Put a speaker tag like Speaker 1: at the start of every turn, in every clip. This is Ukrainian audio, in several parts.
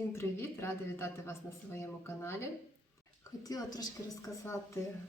Speaker 1: Всім привіт! Рада вітати вас на своєму каналі. Хотіла трошки розказати е,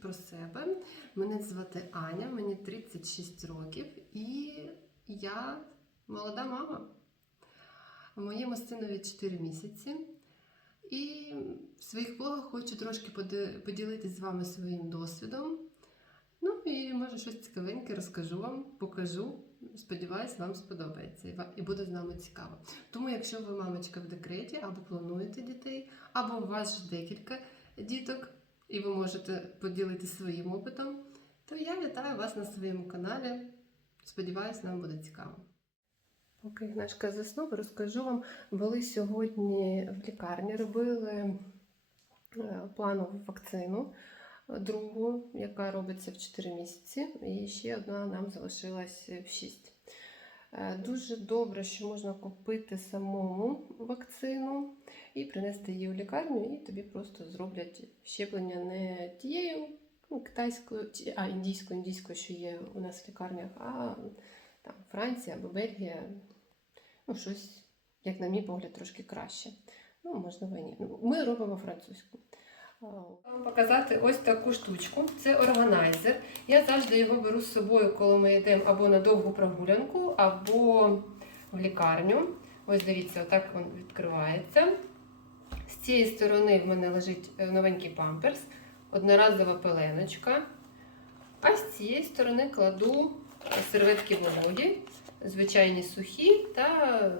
Speaker 1: про себе. Мене звати Аня, мені 36 років і я молода мама. Моєму синові 4 місяці. І в своїх блогах хочу трошки поділитися з вами своїм досвідом. І може щось цікавеньке розкажу вам, покажу. Сподіваюсь, вам сподобається і буде з нами цікаво. Тому, якщо ви мамочка в декреті або плануєте дітей, або у вас ж декілька діток, і ви можете поділитися своїм опитом, то я вітаю вас на своєму каналі. Сподіваюсь, нам буде цікаво. Поки Ігнашка заснув, розкажу вам, були сьогодні в лікарні, робили е, планову вакцину, другу, яка робиться в 4 місяці, і ще одна нам залишилась в 6. Е, Дуже добре, що можна купити самому вакцину і принести її в лікарню, і тобі просто зроблять щеплення не тією ну, китайською, а індійською, індійською, що є у нас в лікарнях, а там Франція або Бельгія. Ну, щось, як на мій погляд, трошки краще. Ну, можливо, і ні. Ну, Ми робимо французьку. Вам показати ось таку штучку. Це органайзер. Я завжди його беру з собою, коли ми йдемо або на довгу прогулянку, або в лікарню. Ось дивіться, отак він відкривається. З цієї сторони в мене лежить е, новенький памперс, одноразова пеленочка. А з цієї сторони кладу серветки вологі, звичайні сухі та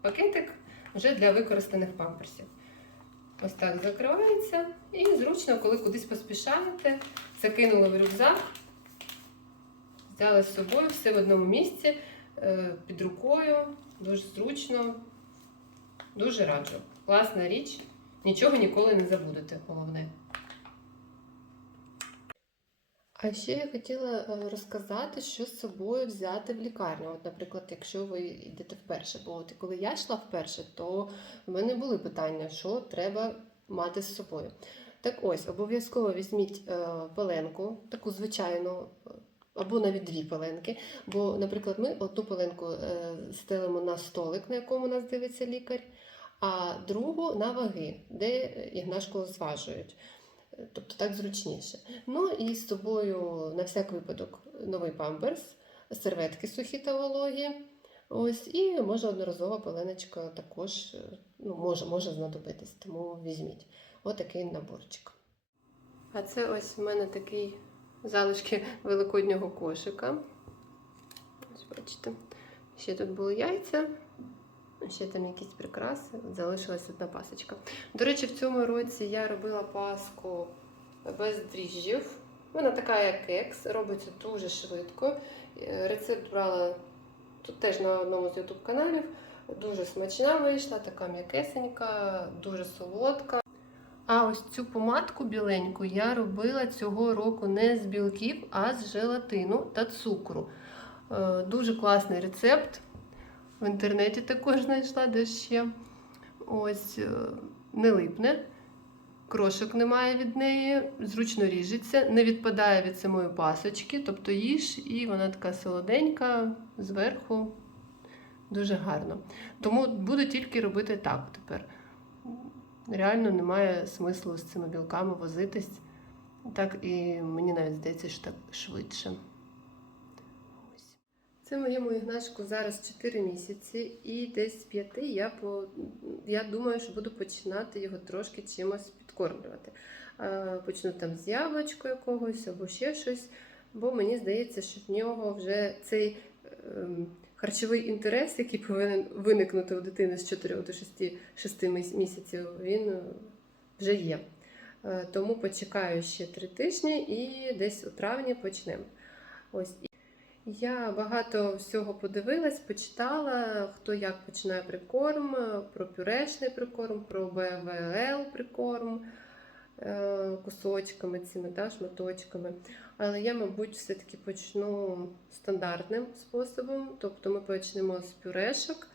Speaker 1: пакетик вже для використаних памперсів. Ось так закривається. І зручно, коли кудись поспішаєте, закинули в рюкзак, взяли з собою все в одному місці, е, під рукою, дуже зручно, дуже раджу. Класна річ, нічого ніколи не забудете, головне. А ще я хотіла е, розказати, що з собою взяти в лікарню. От, наприклад, якщо ви йдете вперше, бо от коли я йшла вперше, то в мене були питання, що треба мати з собою. Так ось, обов'язково візьміть е, пеленку, таку звичайну, або навіть дві пеленки. Бо, наприклад, ми одну пеленку е, стелимо на столик, на якому нас дивиться лікар, а другу на ваги, де ігнашку зважують. Тобто так зручніше. Ну і з собою на всяк випадок новий памперс, серветки сухі та вологі. Ось, і може одноразова пеленочка також е, ну, може, може знадобитись, тому візьміть. Отакий наборчик. А це ось в мене такий залишки великоднього кошика. Ось бачите. Ще тут були яйця, ще там якісь прикраси. Залишилась одна пасочка. До речі, в цьому році я робила паску без дріжджів. Вона така, як кекс, робиться дуже швидко. Е, Рецепт брала тут теж на одному з ютуб каналів. Дуже смачна вийшла, така м'якесенька, дуже солодка. А ось цю помадку біленьку я робила цього року не з білків, а з желатину та цукру. Е, Дуже класний рецепт. В інтернеті також знайшла де ще. Ось е, не липне. Крошок немає від неї, зручно ріжеться, не відпадає від самої пасочки, тобто їж, і вона така солоденька, зверху дуже гарно. Тому буду тільки робити так тепер. Реально немає смислу з цими білками возитись. Так і мені навіть здається, що так швидше. Це моєму ігнашку зараз 4 місяці, і десь з 5 я, по... я думаю, що буду починати його трошки чимось підкормлювати. Почну там з яблучка якогось або ще щось, бо мені здається, що в нього вже цей ем, харчовий інтерес, який повинен виникнути у дитини з 4 до 6, 6 місяців, він е, вже є. Е, Тому почекаю ще 3 тижні і десь у травні почнемо. Ось. Я багато всього подивилась, почитала, хто як починає прикорм, про пюрешний прикорм, про БВЛ прикорм е, кусочками, цими да, шматочками. Але я, мабуть, все-таки почну стандартним способом. Тобто ми почнемо з пюрешок.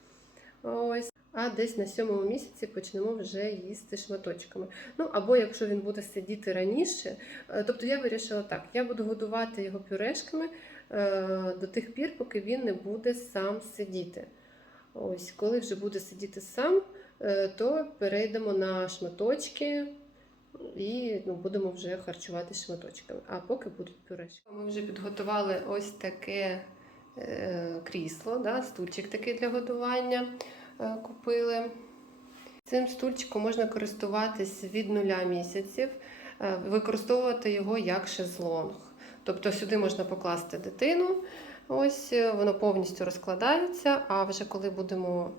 Speaker 1: Ось. А десь на сьомому місяці почнемо вже їсти шматочками. Ну або якщо він буде сидіти раніше, е, тобто я вирішила так: я буду годувати його пюрешками до тих пір, поки він не буде сам сидіти. Ось, коли вже буде сидіти сам, е, то перейдемо на шматочки і ну, будемо вже харчуватися шматочками. А поки будуть пюрешки. Ми вже підготували ось таке е, крісло, да, стульчик такий для годування е, купили. Цим стульчиком можна користуватись від нуля місяців, е, використовувати його як шезлонг. Тобто сюди можна покласти дитину, ось е, воно повністю розкладається, а вже коли будемо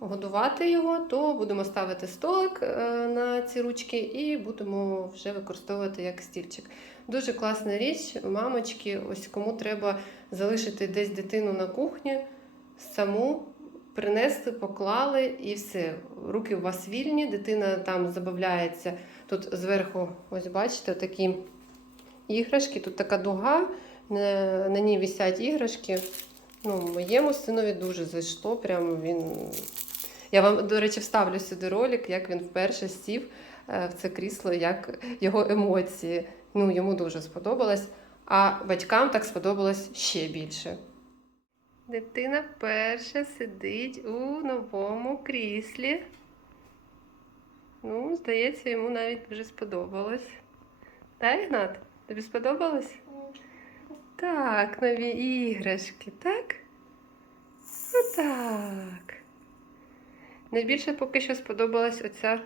Speaker 1: годувати його, то будемо ставити столик е, на ці ручки і будемо вже використовувати як стільчик. Дуже класна річ, мамочки, ось кому треба залишити десь дитину на кухні, саму принесли, поклали і все. Руки у вас вільні, дитина там забавляється. Тут зверху, ось бачите, такі іграшки, тут така дуга, на, ній висять іграшки. Ну, моєму синові дуже зайшло. Прям він. Я вам, до речі, вставлю сюди ролик, як він вперше сів е, в це крісло, як його емоції. Ну, йому дуже сподобалось, а батькам так сподобалось ще більше. Дитина перша сидить у новому кріслі. Ну, здається, йому навіть вже сподобалось. Так, Ігнат? Тобі сподобалось? Так, нові іграшки, так? Отак. Найбільше поки що сподобалась оця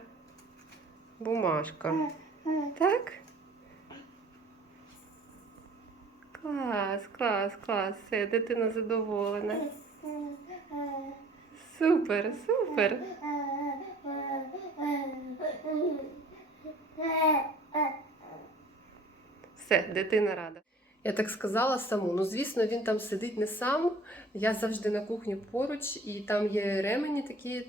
Speaker 1: бумажка. Так? Клас, клас, клас. Все, дитина задоволена. Супер, супер. Все, дитина рада. Я так сказала саму. Ну, звісно, він там сидить не сам. Я завжди на кухні поруч, і там є ремені такі, е,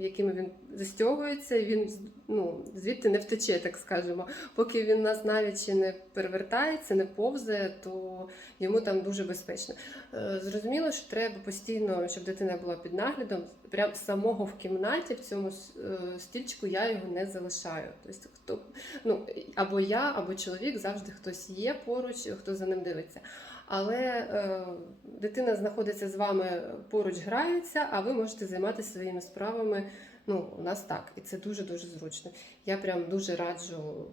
Speaker 1: якими він застягується, і він ну, звідти не втече, так скажемо. Поки він нас навіть ще не перевертається, не повзає, то йому там дуже безпечно. Е, Зрозуміло, що треба постійно, щоб дитина була під наглядом. Прям самого в кімнаті в цьому е, стільчику я його не залишаю. Тобто, хто ну або я, або чоловік завжди хтось є поруч, хто за ним дивиться. Але е, дитина знаходиться з вами поруч, грається, а ви можете займатися своїми справами. Ну, у нас так, і це дуже дуже зручно. Я прям дуже раджу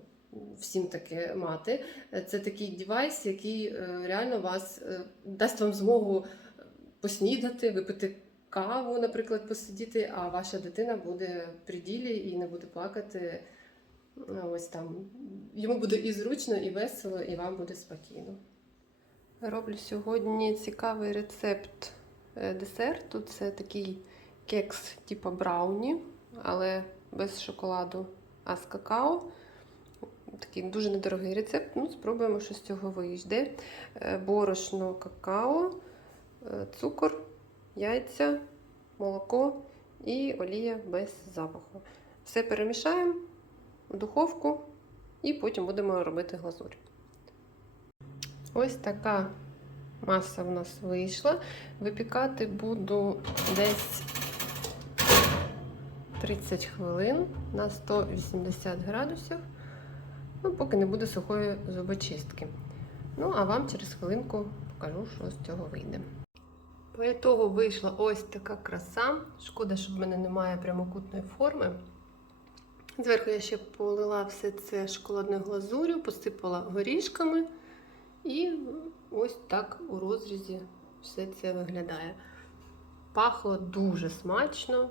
Speaker 1: всім таке мати. Це такий девайс, який е, реально вас е, дасть вам змогу поснідати, випити каву, наприклад, посидіти, а ваша дитина буде при ділі і не буде плакати. Ось там йому буде і зручно, і весело, і вам буде спокійно. Роблю сьогодні цікавий рецепт е, десерту. Це такий кекс типу брауні, але без шоколаду, а з какао. Такий дуже недорогий рецепт. Ну, спробуємо, що з цього вийде. Е, Борошно какао, е, цукор, яйця, молоко і олія без запаху. Все перемішаємо в духовку і потім будемо робити глазурь. Ось така маса в нас вийшла. Випікати буду десь 30 хвилин на 180 градусів, ну, поки не буде сухої зубочистки. Ну, а вам через хвилинку покажу, що з цього вийде. По ітогу вийшла ось така краса. Шкода, що в мене немає прямокутної форми. Зверху я ще полила все це шоколадною глазур'ю, посипала горішками. І ось так у розрізі все це виглядає. Пахло дуже смачно.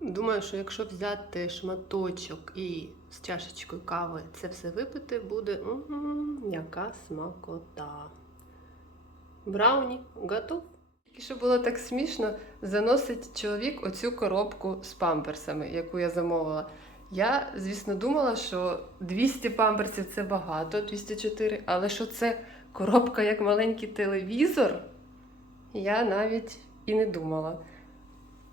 Speaker 1: Думаю, що якщо взяти шматочок і з чашечкою кави це все випити, буде м-м, яка смакота. Брауні готов. Тільки що було так смішно, заносить чоловік оцю коробку з памперсами, яку я замовила. Я, звісно, думала, що 200 памперсів це багато, 204, але що це коробка як маленький телевізор, я навіть і не думала.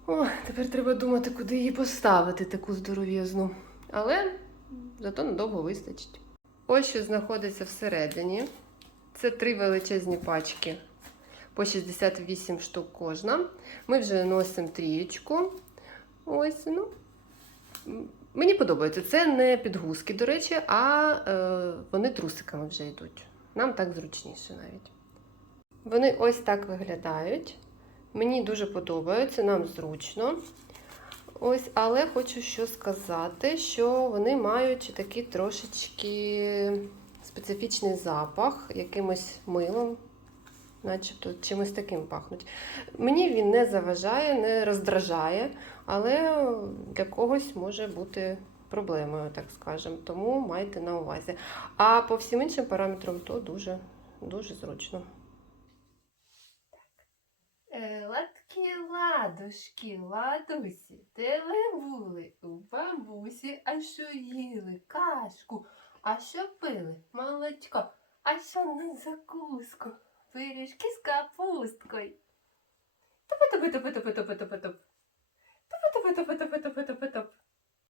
Speaker 1: О, тепер треба думати, куди її поставити, таку здоров'язну. Але зато надовго вистачить. Ось що знаходиться всередині. Це три величезні пачки по 68 штук кожна. Ми вже носимо трієчку. Ось, ну. Мені подобається. Це не підгузки, до речі, а е, вони трусиками вже йдуть. Нам так зручніше навіть. Вони ось так виглядають. Мені дуже подобаються, нам зручно. Ось, але хочу що сказати, що вони мають такий трошечки специфічний запах, якимось милом, начебто чимось таким пахнуть. Мені він не заважає, не роздражає, але для когось може бути проблемою, так скажемо. Тому майте на увазі. А по всім іншим параметрам то дуже, дуже зручно. Ладки, ладушки, ладусі, де були? У бабусі, а що їли? Кашку, а що пили? Молочко, а що на закуску? Пиріжки з капусткою. Топи-топи-топи-топи-топи-топи-топ. Топ-топ-топ-топ-топ-топ-топ.